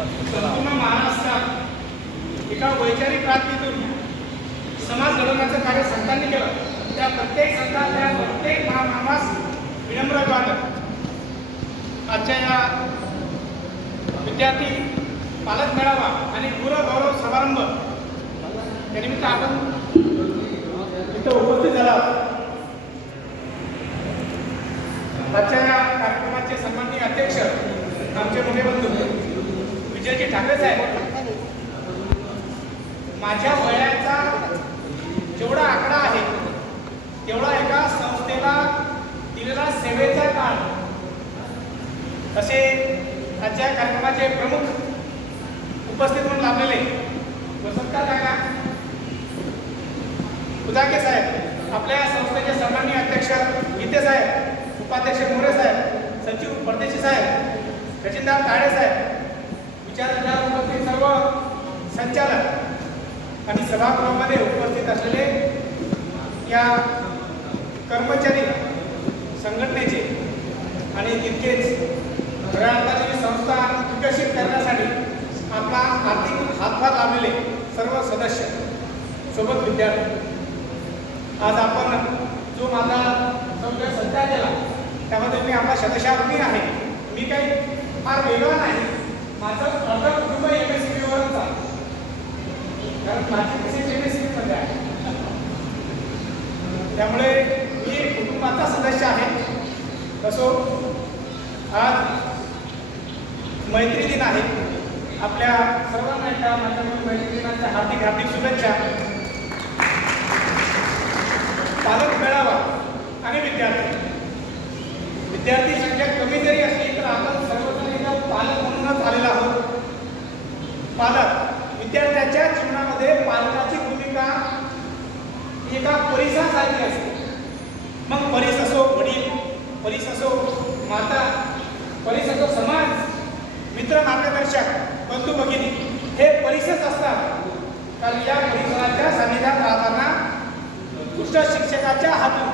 संपूर्ण महाराष्ट्रात एका वैचारिक क्रांतीतून समाज घडवण्याचं कार्य संतांनी केलं. त्या प्रत्येक संतांच्या प्रत्येक महामास विनम्र वाटत आजच्या या विद्यार्थी पालक मेळावा आणि गुरगौरव समारंभ त्यानिमित्त आपण इथं उपस्थित झाला आजच्या या कार्यक्रमाचे सन्माननीय अध्यक्ष आमचे मोठे बंधू. विजयजी ठाकरे साहेब माझ्या वयाचा जेवढा आकडा आहे तेवढा एका संस्थेला दिलेला सेवेचा काळ तसे आजच्या कार्यक्रमाचे प्रमुख उपस्थित म्हणून लाभलेले वसंतकार काका उदाके साहेब आपल्या संस्थेचे सन्माननीय अध्यक्ष गीते साहेब उपाध्यक्ष मोरे साहेब सचिव परदेशी साहेब सचिनदार ताडे साहेब विचारधारा उपस्थित सर्व संचालक आणि सभागृहामध्ये उपस्थित असलेले या कर्मचारी संघटनेचे आणि तितकेच खऱ्या संस्था विकसित करण्यासाठी आपला आर्थिक हातभार लावलेले सर्व सदस्य सोबत विद्यार्थी. आज आपण जो माझा जो सध्या केला त्यामध्ये मी आपला शतशः आहे. मी काही फार वेगळा नाही. माझं अर्ध कुटुंब एम एस सी बीवरच आहे. कारण माझी मिसेस एम एस सी मध्ये आहे. त्यामुळे मी कुटुंबाचा सदस्य आहे. तसो आज मैत्री दिन आहे. आपल्या सर्वांना एका माझ्या मैत्री दिनाच्या हार्दिक हार्दिक शुभेच्छा. पालक मेळावा. आणि विद्यार्थी. विद्यार्थी संख्या कमी जरी असली तर आपण सर्वजण इथं पालक म्हणूनच आलेलो आहोत पालक विद्यार्थ्याच्या जीवनामध्ये पालकाची भूमिका ही एका परिसासारखी असते मग परिस असो वडील पोलीस असो माता पोलीस असो समाज मित्र मार्गदर्शक बंधू भगिनी हे परिसच असतात. कारण या परिसराच्या सानिध्यात राहताना उत्कृष्ट शिक्षकाच्या हातून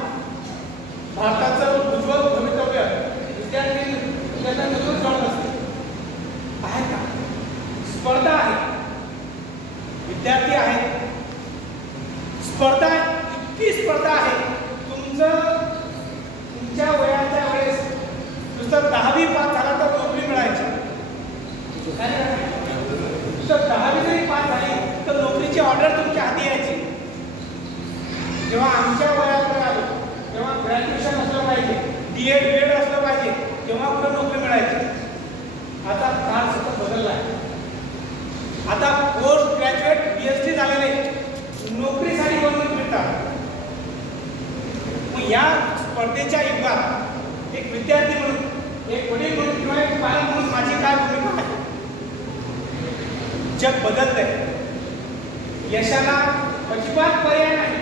भारताचं उज्ज्वल भवितव्य विद्यार्थी विद्यार्थ्यांमधून घडत असते आहे का? स्पर्धा आहे. विद्यार्थी आहेत. स्पर्धा इतकी स्पर्धा आहे. तुमचं तर दहावी पास झाला तर नोकरी मिळायची. तर दहावी जरी पास झाली तर नोकरीची ऑर्डर तुमच्या हाती यायची. जेव्हा आमच्या वयात आलो तेव्हा ग्रॅज्युएशन असलं पाहिजे डी एड बी एड असलं पाहिजे तेव्हा कुठं नोकरी मिळायची? आता काळ सतत बदलला आहे. आता post graduate P S D झालेले नोकरीसाठी बनवून मिळतात मग या स्पर्धेच्या युगात एक विद्यार्थी एक वडील म्हणून किंवा एक पालक म्हणून माझी काय भूमिका आहे जग बदलतंय. यशाला अजिबात पर्याय नाही.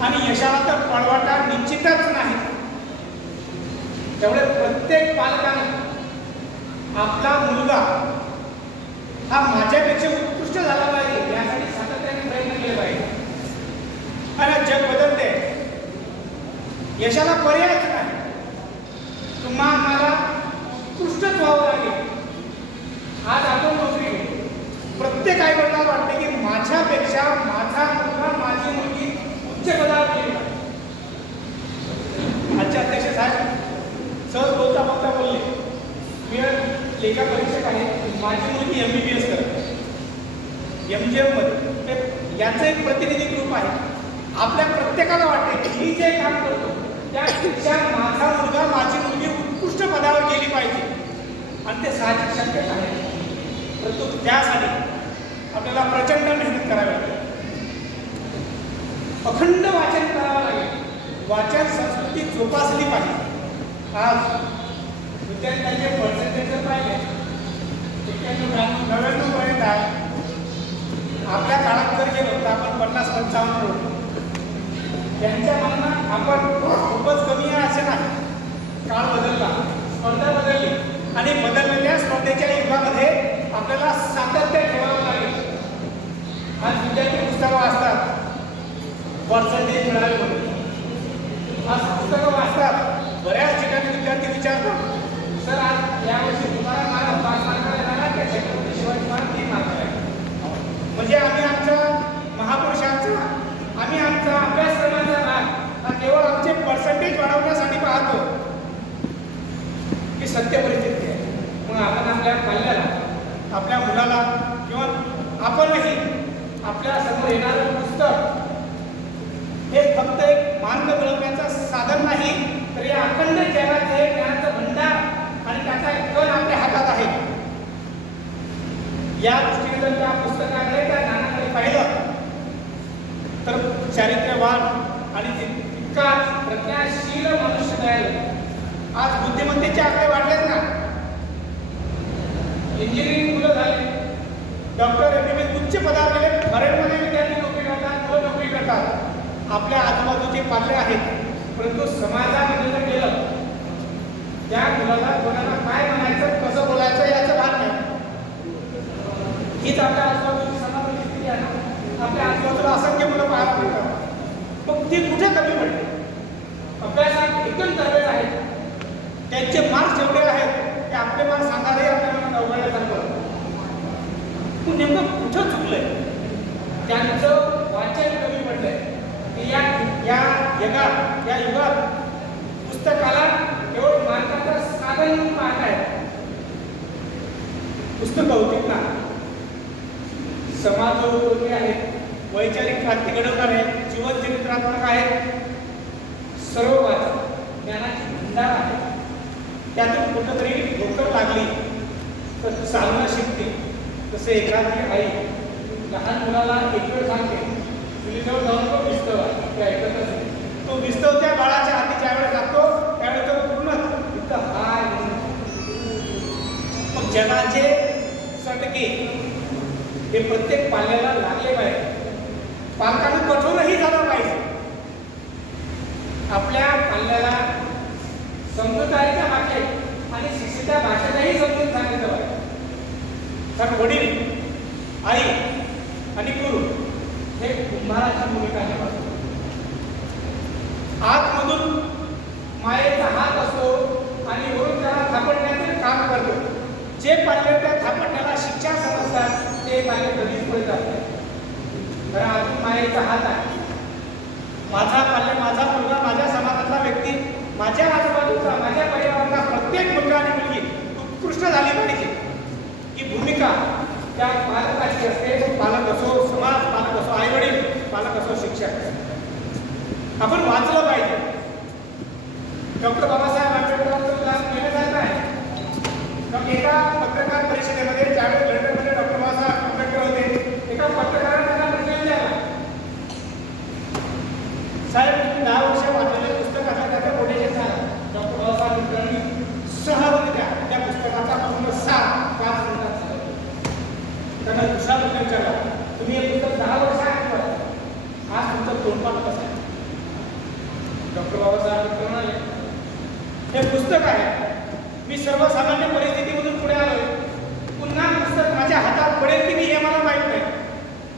आणि यशाला तर पळवाटा निश्चितच नाही. त्यामुळे प्रत्येक पालकाने आपला मुलगा हा माझ्यापेक्षा उत्कृष्ट झाला पाहिजे यासाठी सातत्याने प्रयत्न केले पाहिजे. आणि जग बदलते यशाला पर्यायच नाही. तुम्हा मला उत्कृष्टच व्हावं लागेल. आज आपण नोकरी प्रत्येक आई वडिलांना वाटते की माझ्यापेक्षा माझा मुलगा माझी मुलगी उच्च पदावर गेली आजचे अध्यक्ष साहेब सहज बोलता बोलता बोलले मी लेखा परीक्षक आहे माझी मुलगी एम बी बी एस करते. एम जी एममध्ये याचं एक प्रतिनिधी ग्रुप आहे. आपल्या प्रत्येकाला वाटते की जे काम करतो त्यापेक्षा माझा मुलगा माझी मुलगी उत्कृष्ट पदावर गेली पाहिजे. आणि ते साहजिक शक्य आहे. परंतु त्यासाठी आपल्याला प्रचंड मेहनत करावी लागेल अखंड वाचन करावं लागेल. वाचन संस्कृती जोपासली पाहिजे. आज विद्यार्थ्यांचे पर्सेंटेज जर पाहिले एक्क्याण्णव ब्याण्णव नव्याण्णव पर्यंत आहे. आपल्या काळात जर गेलो तर आपण पन्नास पंचावन्न होतो. त्यांच्या मनानं आपण खूपच कमी आहे असे नाही. काळ बदलला स्पर्धा बदलली आणि बदललेल्या स्पर्धेच्या युगामध्ये आपल्याला सातत्य ठेवावं लागेल. आज विद्यार्थी पुस्तकं वाचतात. पर्सेंटेज मिळावे म्हणून आज पुस्तकं वाचतात. बऱ्याच ठिकाणी विद्यार्थी विचारतात सर आज यावर्षी तुम्हाला मला पाच मार्क येणार का? शिवाय तुम्हाला तीन मार्क म्हणजे आम्ही आमच्या केवळ आमचे पर्सेंटेज वाढवण्यासाठी पाहतो. ही सत्य परिस्थिती आहे. म्हणून आपण आपल्या पाल्याला आपल्या मुलाला किंवा आपणही आपल्यासमोर येणारं पुस्तक हे फक्त एक मार्ग मिळवण्याचं साधन नाही तर या अखंड जगात हे ज्ञानाचं भंडार आणि त्याचा एक कण आपल्या हातात आहे. या दृष्टीने जर त्या पुस्तकाकडे त्या ज्ञानाकडे पाहिलं तर चारित्र्यवान आणि का प्रज्ञाशील मनुष्य तयार आज बुद्धिमत्तेचे आकडे वाढलेत ना. इंजिनिअरिंग मुलं झाले. डॉक्टर एम उच्च पदावर गेले. फॉरेनमध्ये विद्यार्थी नोकरी करतात मुलं नोकरी करतात. आपल्या आजूबाजूचे पाल्ले आहेत परंतु समाजामध्ये जर गेलं त्या मुलाला कोणाला काय म्हणायचं कसं बोलायचं याचं भान नाही. हीच आपल्या आजूबाजूची समाजाची स्थिती आहे ना. आपल्या आजूबाजूला असंख्य मुलं पाहायला मिळतात. मग ती कुठे कमी पडली? अभ्यासात एकंदरच आहेत त्यांचे मार्क्स एवढे आहेत की आपले मार्क्स सांगायलाही आपल्याला अवघडल्यासारखं तू नेमकं कुठं चुकलंय? त्यांचं वाचन कमी पडलंय. की या या जगात या युगात पुस्तकाला केवळ मार्गाचं साधन पाहत आहे. पुस्तक होती ना. समाजोपयोगी आहेत वैचारिक क्रांती घडवणार आहे जीवन चरित्रात्मक आहेत. सर्व वाचा ज्ञानाची भंडार आहे त्यातून कुठंतरी ठोकर लागली. तर चालणं शिकते. तसे एखादी आई लहान मुलाला एक वेळ सांगते. चुलीजवळ जाऊन तो विस्तव आहे ते ऐकत नाही. तो विस्तव त्या बाळाच्या हाती ज्यावेळेस लागतो त्यावेळेस तो पूर्ण इतकं हाय मग जगाचे सटके हे प्रत्येक पाल्याला लागले पाहिजे पालकांना कठोरही झालं पाहिजे आपल्या पाल्याला समजूतदारीच्या भाषेत आणि शिक्षेच्या भाषेतही समजून सांगितलं पाहिजे कारण वडील आई आणि गुरु हे कुंभाराची भूमिका निभावतात. आतमधून मायेचा हात असतो आणि वरून त्याला थापडण्याचे काम करतो. जे पाल्य त्या थापडण्याला शिक्षा समजतात ते पाल्य कधीच पुढे जात नाही. कारण अजून मायेचा हात आहे. माझा पाल्य माझा मुलगा माझ्या समाजातला व्यक्ती माझ्या आजूबाजूचा माझ्या परिवारातला प्रत्येक मुलगा आणि मुलगी उत्कृष्ट झाली पाहिजे. भूमिका त्या पालकाची असते. पालक असो समाज पालक असो आई वडील पालक असो शिक्षक. आपण वाचलं पाहिजे. डॉक्टर बाबासाहेब आंबेडकरांचं उदाहरण जात आहे मग एका पत्रकार परिषदेमध्ये ज्यावेळेस लंडनमध्ये डॉक्टर बाबासाहेब आंबेडकर होते एका पत्रकाराने त्यांना प्रश्न विचारला साहेब तुम्ही दहा वर्ष वाचलेले पुस्तक असं त्याचं कोटेशन सांगा डॉक्टर बाबासाहेब आंबेडकरांनी सहजरित्या त्या पुस्तकाचा पूर्ण सार पाच मिनिटात सांगितला. त्यांना दुसरा प्रश्न विचारला तुम्ही हे पुस्तक दहा वर्ष ऐकलं आज तुमचं तोंडपाठ कसं आहे डॉक्टर बाबासाहेब आंबेडकर म्हणाले हे पुस्तक आहे मी सर्वसामान्य परिस्थितीमधून पुढे आलोय पुन्हा पुस्तक माझ्या हातात पडेल की नाही हे मला माहीत नाही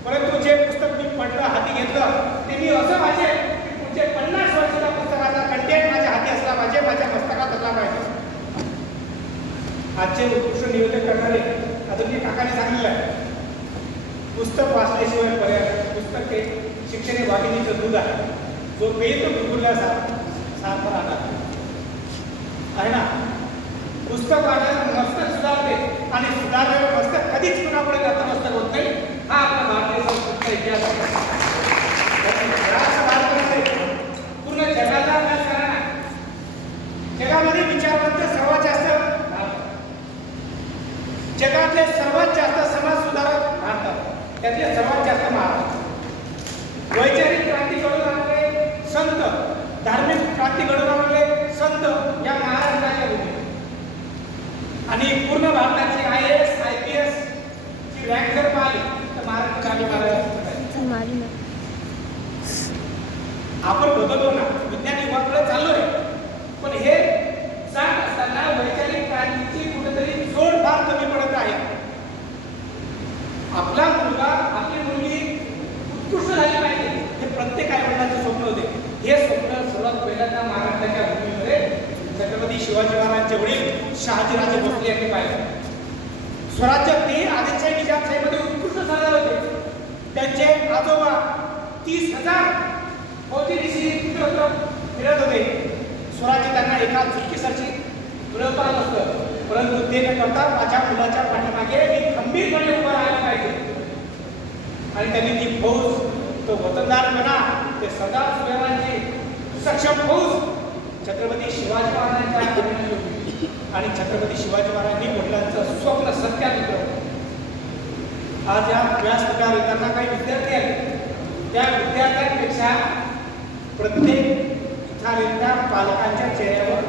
परंतु जे पुस्तक मी पडलं हाती घेतलं ते मी असं वाचेल की पुढचे पन्नास वर्षाच्या पुस्तकाचा कंटेंट माझ्या हाती असला पाहिजे माझ्या मस्तकात असला पाहिजे आजचे उत्कृष्ट निवेदन करणारे अजून काकाने सांगितलं आहे. पुस्तक वाचल्याशिवाय पर्याय पुस्तक हे शिक्षण हे वाघिणीचं दूध आहे. जो पेय तो डुबुरला साथ सारखा राहणार आहे ना? पुस्तक वाचायला मस्तक सुधारते आणि सुधारल्यावर मस्तक कधीच कुणापुढे नतमस्तक होत नाही हा आपला भारतीय संस्कृतीचा इतिहास आहे जगाचा भारत आहे. पूर्ण जगाचा अभ्यास करा ना जगामध्ये विचारवंत सर्वात जास्त भारत. जगातले सर्वात जास्त समाज सुधारक भारतात त्यातले सर्वात जास्त महाराष्ट्र वैचारिक क्रांती घडवून आणले संत धार्मिक क्रांती घडवून आणले संत या महाराष्ट्राच्या भूमी आणि पूर्ण भारताची I S I P S ची रँक जर पाहिली तर महाराष्ट्र आम्ही महाराष्ट्र मारी ना आपण बदललो ना विज्ञान युगाकडे चाललोय पण हे जात असताना वैचारिक क्रांतीची कुठेतरी जोड फार कमी पडत आहे आपला मुलगा आपली मुलगी उत्कृष्ट झाली पाहिजे हे प्रत्येक आईवडिलांचे स्वप्न होते हे स्वप्न सर्वात पहिल्यांदा महाराष्ट्राच्या भूमीमध्ये छत्रपती शिवाजी महाराजांचे वडील भोसले यांनी पाहिलं स्वराज्य ते आदिलशाही निजामशाहीमध्ये उत्कृष्ट सरदार होते. त्यांचे आजोबा तीस हजार फौजी ऋषी फिरत होते. स्वराज्य त्यांना एका चुटकीसरची मिळवता नसतं. परंतु ते न करता माझ्या मुलाच्या पाठीमागे मी खंबीरपणे उभं राहायला पाहिजे. आणि त्यांनी ती फौज तो वतनदार म्हणा ते सरदार सुभेदारांची सक्षम फौज छत्रपती शिवाजी महाराजांच्या आणि छत्रपती शिवाजी महाराजांनी वडिलांचं स्वप्न सत्यात उतरवलं आज या व्यासपीठावर येताना काही विद्यार्थी आहेत. त्या विद्यार्थ्यांपेक्षा प्रत्येक इथं आलेल्या पालकांच्या चेहऱ्यावर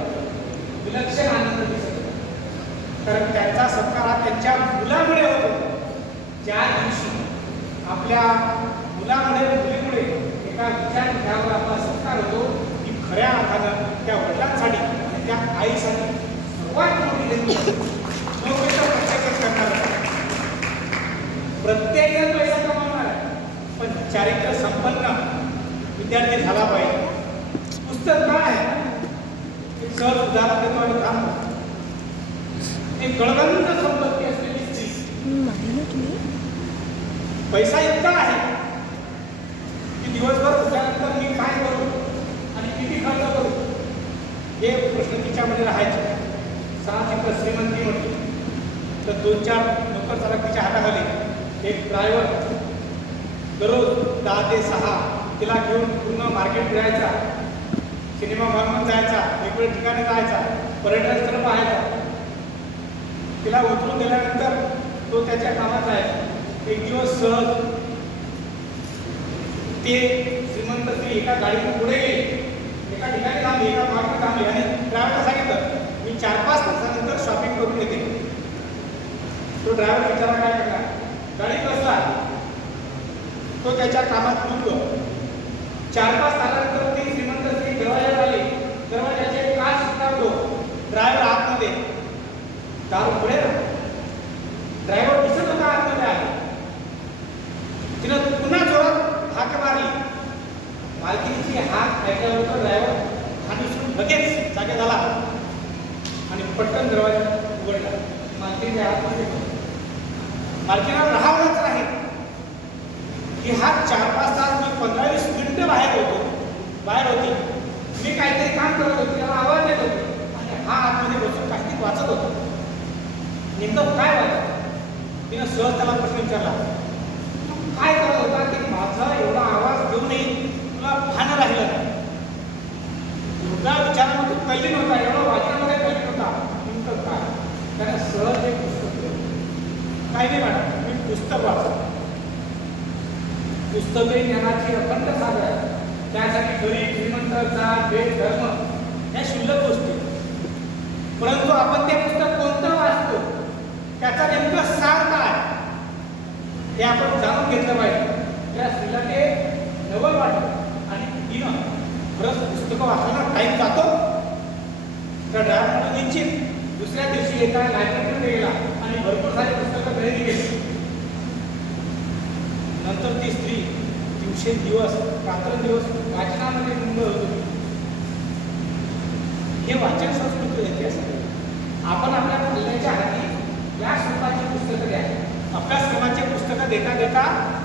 विलक्षण आनंद दिसत. कारण त्यांचा सत्कार हा त्यांच्या मुलामुळे होतो. ज्या दिवशी आपल्या मुलामुळे मुलीमुळे एका विद्यापीठावर आपला सत्कार होतो की खऱ्या अर्थानं त्या वडिलांसाठी आणि त्या आईसाठी सर्वात मोठी पैसा प्रत्येक जण पैसा कमावणार आहे. पण चारित्र्य संपन्न विद्यार्थी झाला पाहिजे. पुस्तक काय आहे? सहज उदाहरण देतो आणि काम एक गळगंत संपत्ती असलेली स्त्री. पैसा इतका आहे की दिवसभर उठल्यानंतर मी काय करू आणि किती खर्च करू? हे प्रश्न तिच्यामध्ये राहायचे. साहजिक श्रीमंती म्हटली तर दोन चार नोकर चालकीच्या हाताखाली. एक ड्रायव्हर दररोज दहा ते सहा तिला घेऊन पूर्ण मार्केट फिरायचा. सिनेमा हॉलमध्ये जायचा वेगवेगळ्या ठिकाणी जायचा पर्यटन स्थळ पाहायचा तिला उतरून दिल्यानंतर तो त्याच्या कामात जायचा एक दिवस सहज ते श्रीमंत स्त्री एका गाडीतून पुढे गेले एका ठिकाणी थांबली एका मार्गात थांबली आणि ड्रायव्हरला सांगितलं मी चार पाच तासानंतर शॉपिंग करून येते तो ड्रायव्हर विचारा काय करणार? गाडी बसला तो त्याच्या कामात गुंतलो चार पाच तासानंतर ती श्रीमंत स्त्री दरवाजावर आली. दरवाजाचे काच काढतो ड्रायव्हर आतमध्ये. दार उघडे ना? ड्रायव्हर दिसत होता आतमध्ये आहे. तिनं पुन्हा जोरात हाक मारली. मालकीची हाक ऐकल्यावर ड्रायव्हर हात सुरू लगेच जागे झाला आणि पटकन दरवाजा उघडला. मालकीच्या हातमध्ये मालकीला राहावंच नाही. की हा चार पाच तास मी पंधरा वीस मिनिटं बाहेर होतो. बाहेर होती. मी काहीतरी काम करत होतो. त्याला आवाज देत होतो. आणि हा आतमध्ये बसून काहीतरी वाचत होतो. नेमकं काय वाचत तिनं सहज त्याला प्रश्न विचारला. तू काय करत होता? की माझा एवढा आवाज देऊनही तुला भान राहिलं नाही एवढा विचारानं तू कळली नव्हता एवढा वाचनामध्ये कळली नव्हता नेमकं काय त्यानं सहज एक पुस्तक दिलं. काय नाही मॅडम मी पुस्तक वाचतो पुस्तके ज्ञानाची अखंड सागर आहे त्यासाठी गरीब श्रीमंत जात भेद धर्म या शुल्लक गोष्टी. परंतु आपण ते पुस्तक कोणतं वाचतो? त्याचा नेमकं सार काय? हे आपण जाणून घेतलं पाहिजे. त्या स्त्रीला ते नवल वाटलं आणि तिनं खरंच पुस्तकं वाचताना टाईम जातो. तर ड्रायव्हर निश्चित दुसऱ्या दिवशी एका लायब्ररीमध्ये गेला आणि भरपूर सारी पुस्तकं खरेदी केली. नंतर ती स्त्री दिवसेंदिवस रात्रंदिवस वाचनामध्ये गुंग होतो. हे वाचन संस्कृती इतिहास आहे. आपण आपल्या मुलाच्या हाती या स्वरूपाची पुस्तकं द्या. अभ्यासक्रमाची पुस्तकं देता देता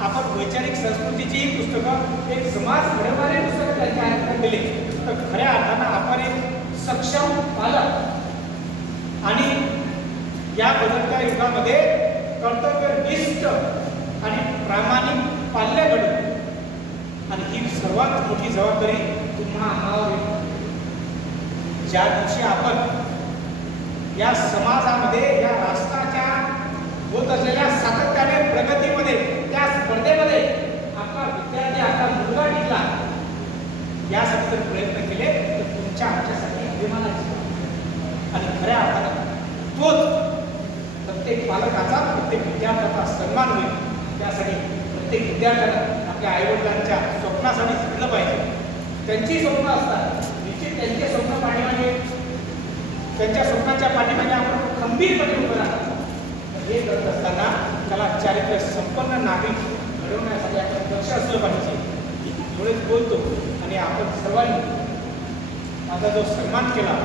आपण वैचारिक संस्कृतीची पुस्तकं एक समाज घडवणारी पुस्तकं त्यांच्या हातात दिली. तर खऱ्या अर्थानं आपण एक सक्षम पालक. आणि या बदलत्या युगामध्ये कर्तव्यनिष्ठ आणि प्रामाणिक पाल्य घडू आणि ही सर्वात मोठी जबाबदारी तुम्हा अंगावर येते. ज्या दिवशी आपण या समाजामध्ये या राष्ट्राच्या होत असलेल्या सातत्याने प्रगतीमध्ये त्या स्पर्धेमध्ये आपला विद्यार्थी आपला मुलगा टिकला यासाठी जर प्रयत्न केले तर तुमच्या आमच्यासाठी अभिमानाची आणि खऱ्या अर्थानं तोच प्रत्येक पालकाचा प्रत्येक विद्यार्थ्याचा सन्मान होईल त्यासाठी प्रत्येक विद्यार्थ्यानं आपल्या आईवडिलांच्या स्वप्नासाठी शिकलं पाहिजे. त्यांची स्वप्न असतात. निश्चित त्यांचे स्वप्न पाठीमागे त्यांच्या स्वप्नाच्या पाठीमागे आपण खंबीरपणे उभं राहतात हे करत असताना त्याला चारित्र्य संपन्न नागरिक घडवण्यासाठी आपण लक्ष असलं पाहिजे. एवढेच बोलतो आणि आपण सर्वांनी माझा जो सन्मान केला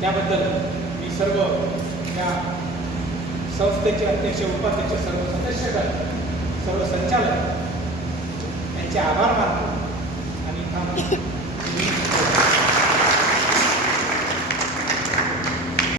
त्याबद्दल मी सर्व या संस्थेचे अध्यक्ष उपाध्यक्ष सर्व सदस्यगण सर्व संचालक त्यांचे आभार मानतो. आणि